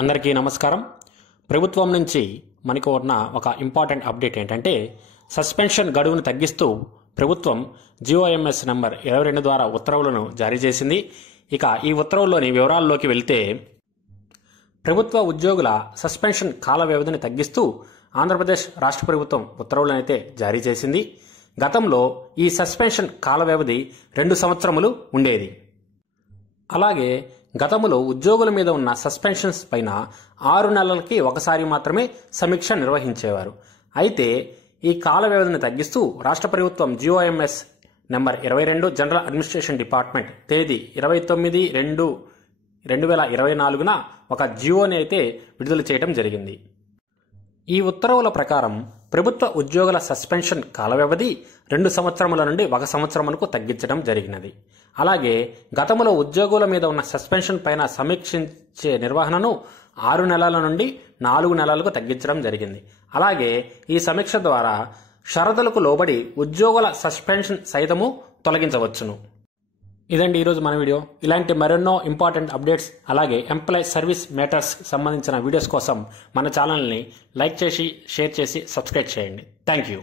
అందరికీ నమస్కారం. ప్రభుత్వం నుంచి మనకు ఉన్న ఒక ఇంపార్టెంట్ అప్డేట్ ఏంటంటే సస్పెన్షన్ గడువును తగ్గిస్తూ ప్రభుత్వం జిఓఎంఎస్ నంబర్ 22 ద్వారా ఉత్తర్వులను జారీ చేసింది. ఇక ఈ ఉత్తర్వుల్లోని వివరాల్లోకి వెళ్తే ప్రభుత్వ ఉద్యోగుల సస్పెన్షన్ కాల వ్యవధిని తగ్గిస్తూ ఆంధ్రప్రదేశ్ రాష్ట్ర ప్రభుత్వం ఉత్తర్వులను అయితే జారీ చేసింది. గతంలో ఈ సస్పెన్షన్ కాల వ్యవధి 2 సంవత్సరములు ఉండేది. అలాగే గతంలో ఉద్యోగుల మీద ఉన్న సస్పెన్షన్స్ పైన 6 నెలలకి ఒకసారి మాత్రమే సమీక్ష నిర్వహించేవారు. అయితే ఈ కాల వ్యవధిని తగ్గిస్తూ రాష్ట్ర ప్రభుత్వం GOMS number 22 general administration department తేదీ 29/2/2024న ఒక జియోని అయితే విడుదల చేయడం జరిగింది. ఈ ఉత్తర్వుల ప్రకారం ప్రభుత్వ ఉద్యోగుల సస్పెన్షన్ కాల వ్యవధి 2 సంవత్సరముల నుండి 1 సంవత్సరములకు తగ్గించడం జరిగినది. అలాగే గతంలో ఉద్యోగుల మీద ఉన్న సస్పెన్షన్ పైన సమీక్షించే నిర్వహణను 6 నెలల నుండి 4 నెలలకు తగ్గించడం జరిగింది. అలాగే ఈ సమీక్ష ద్వారా షరతులకు లోబడి ఉద్యోగుల సస్పెన్షన్ సైతము తొలగించవచ్చును. ఇదండి ఈరోజు మన వీడియో. ఇలాంటి మరెన్నో ఇంపార్టెంట్ అప్డేట్స్ అలాగే ఎంప్లాయ్ సర్వీస్ మ్యాటర్స్ సంబంధించిన వీడియోస్ కోసం మన ఛానల్ని లైక్ చేసి షేర్ చేసి సబ్స్క్రైబ్ చేయండి. Thank you.